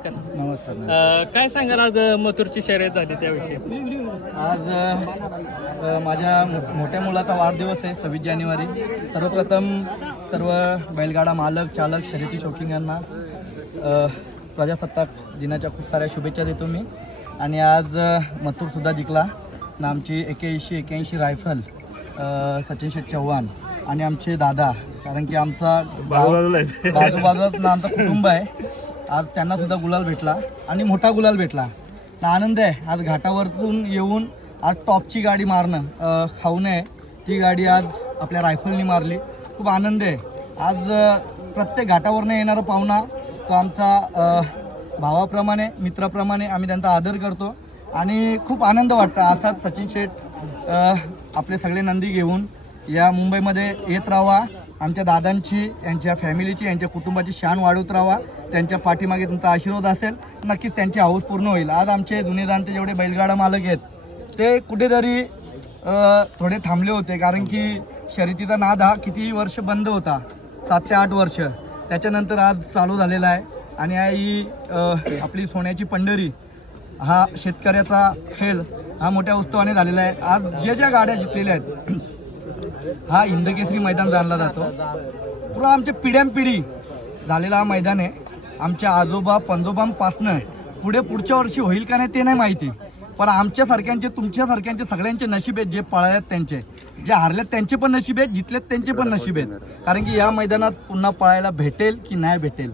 नमस्कार. अ, काय सांगाल आज मथुरची शर्यत झाली त्याविषयी? आज अ, माझ्या मो- मोठ्या मुलाचा वाढदिवस आहे सव्वीस जानेवारी. सर्वप्रथम सर्व बैलगाडा मालक चालक शर्यती शौकीन यांना अ, प्रजासत्ताक दिनाच्या खूप साऱ्या शुभेच्छा देतो मी. आणि आज अ, मथुरसुद्धा जिंकला. आणि आमची एक्याऐंशी एक्याऐंशी रायफल अ, सचिन शेठ चव्हाण आणि आमचे दादा. कारण की आमचा गाव- बाजूबाजूलाच ना आमचं कुटुंब आहे. आज त्यांना सुद्धा गुलाल भेटला आणि मोठा गुलाल भेटला. तर आनंद आहे आज घाटावरतून येऊन आज टॉपची गाडी मारणं खाऊ खाऊन आहे ती गाडी आज आपल्या रायफलनी मारली. खूप आनंद आहे. आज प्रत्येक घाटावरनं येणारा पाहुणा तो आमचा भावाप्रमाणे मित्राप्रमाणे आम्ही त्यांचा आदर करतो. आणि खूप आनंद वाटतो. असाच सचिन शेठ आपले सगळे नंदी घेऊन या मुंबईमध्ये येत राहावा आमच्या दादांची यांच्या फॅमिलीची यांच्या कुटुंबाची शान वाढवत राहावा त्यांच्या पाठीमागे तुमचा आशीर्वाद असेल नक्कीच त्यांची हाऊस पूर्ण होईल. आज आमचे जुने जाणते जेवढे बैलगाडा मालक आहेत ते कुठेतरी थोडे थांबले होते. कारण की शर्यतीचा नाद हा किती वर्ष बंद होता. सात ते आठ वर्ष. त्याच्यानंतर आज चालू झालेला आहे. आणि ही आपली सोन्याची पंढरी हा शेतकऱ्याचा खेळ हा मोठ्या उत्सवाने झालेला आहे. आज ज्या ज्या गाड्या जिंकलेल्या आहेत हा हिंदकेसरी मैदान जाणला जातो. पुरा आमच्या पिढ्यानपिढी झालेला हा मैदान आहे. आमच्या आजोबा पंजोबांपासनं पुढे पुढच्या वर्षी होईल का नाही ते नाही माहिती. पण आमच्यासारख्यांचे तुमच्यासारख्यांचे सगळ्यांचे नशीब आहेत जे पळाल्यात त्यांचे. जे हारलेत त्यांचे पण नशीब आहेत जितलेत त्यांचे पण नशीब आहेत. कारण की या मैदानात पुन्हा पळायला भेटेल की नाही भेटेल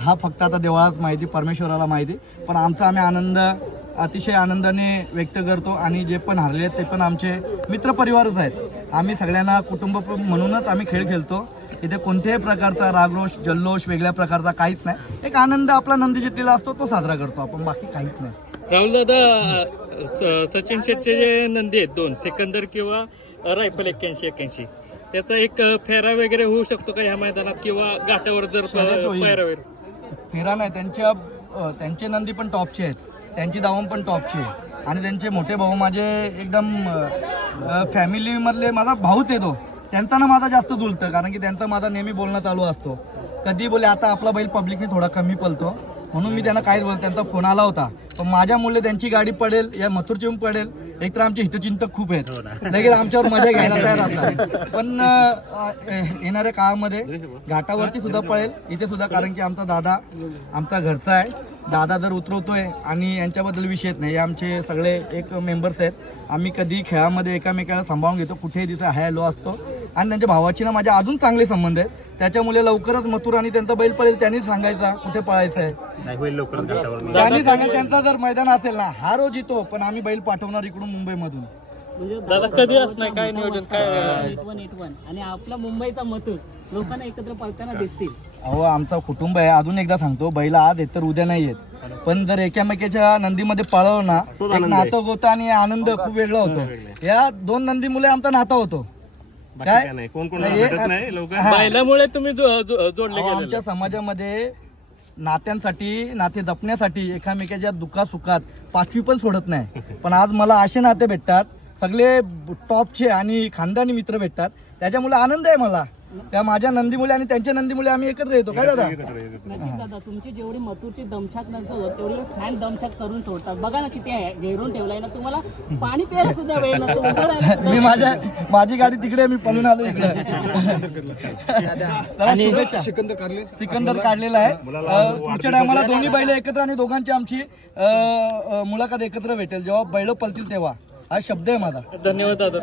हा फक्त आता देवळात माहिती परमेश्वराला माहिती. पण आमचा आम्ही आनंद अतिशय आनंदाने व्यक्त करतो. आणि जे पण हरले आहेत ते पण आमचे मित्रपरिवारच आहेत. आम्ही सगळ्यांना कुटुंब म्हणूनच आम्ही खेळ खेळतो. इथे कोणत्याही प्रकारचा रागरोष जल्लोष वेगळ्या प्रकारचा काहीच नाही. एक आनंद आपला नंदी जिंकलेला असतो तो साजरा करतो आपण बाकी काहीच नाही. राहुल दादा सचिन शेटचे जे नंदी आहेत दोन सेकंदर किंवा रायफल एक्क्याऐंशी एक्क्याऐंशी. त्याचा एक फेरा वगैरे होऊ शकतो का ह्या मैदानात? किंवा घाटावर जर फेरा नाही त्यांच्या त्यांचे नंदी पण टॉपचे आहेत. त्यांची दावण पण टॉपची आहे. आणि त्यांचे मोठे भाऊ माझे एकदम फॅमिलीमधले माझा भाऊच येतो त्यांचा ना माझा जास्त जुलतं कारण की त्यांचा माझा नेहमी बोलणं चालू असतो. कधी बोले आता आपला बैल पब्लिकने थोडा कमी पलतो. म्हणून मी त्यांना काहीच बोल त्यांचा फोन आला होता. पण माझ्या मुले त्यांची गाडी पडेल या मथुरची पडेल. एक तर आमचे हितचिंतक खूप आहेत. लगेच आमच्यावर मजा घ्यायला तयार असतात. पण येणाऱ्या काळामध्ये घाटावरती सुद्धा पळेल. इथे सुद्धा कारण की आमचा दादा आमचा घरचा आहे. दादा जर उतरवतोय आणि यांच्याबद्दल विषयच नाही आमचे सगळे एक मेंबर्स आहेत. आम्ही कधी खेळामध्ये एकामेकाला सांभाळून घेतो कुठेही तिथे हाय लो असतो. आणि त्यांच्या भावाची ना माझे अजून चांगले संबंध आहेत. त्याच्यामुळे लवकरच मथुर आणि त्यांचा बैल पळेल त्यांनी सांगायचा कुठे पळायचं आहे. त्यांनी सांगेल त्यांचा जर मैदान असेल ना हा रोज येतो पण आम्ही बैल पाठवणार इकडून मुंबईमधून. दादा कधी असणार? काय नियोजन? काय वन एट वन. आणि आपला मुंबईचा मथुर लोकांना एकत्र पळताना दिसतील. अहो आमचा कुटुंब आहे. अजून एकदा सांगतो बैल आज येत तर उद्या नाही येत पण जर एकामेकाच्या नंदीमध्ये पळवलं ना एक नातं होतं आणि आनंद खूप वेगळा होतो. या दोन नंदी मुले आमचा नाता होतो. काय? नाही, हे- हा. बैलामुळे तुम्ही जो- जो- जोडले अहो, गेलेले. आमच्या समाजामध्ये नात्यांसाठी नाते जपण्यासाठी एकामेकाच्या दुखासुखात पाचवी पण सोडत नाही. पण आज मला असे नाते भेटतात सगळे टॉपचे आणि खानदानी मित्र भेटतात. त्याच्यामुळे आनंद आहे मला. त्या माझ्या नंदीमुळे आणि त्यांच्या नंदीमुळे आम्ही एकत्र येतो. काय दादा? नक्कीच दादा तुमची जेवढी मथुरची दमछाक नसत तेवढी फॅन दमछाक करून सोडतात. बघा ना किती आहे घेरून ठेवलाय ना तुम्हाला. पाणी प्यायला सुद्धा वेळ नसतो मी माझ्या माझी गाडी तिकडे मी पळून आलो इकडे. त्याला शुभेच्छा. सिकंदर काढलेला आहे. पुढच्या टायमाला दोन्ही बैल एकत्र आणि दोघांची आमची मुलाखत एकत्र भेटेल. जेव्हा बैल पलतील तेव्हा. हा शब्द आहे माझा. धन्यवाद दादा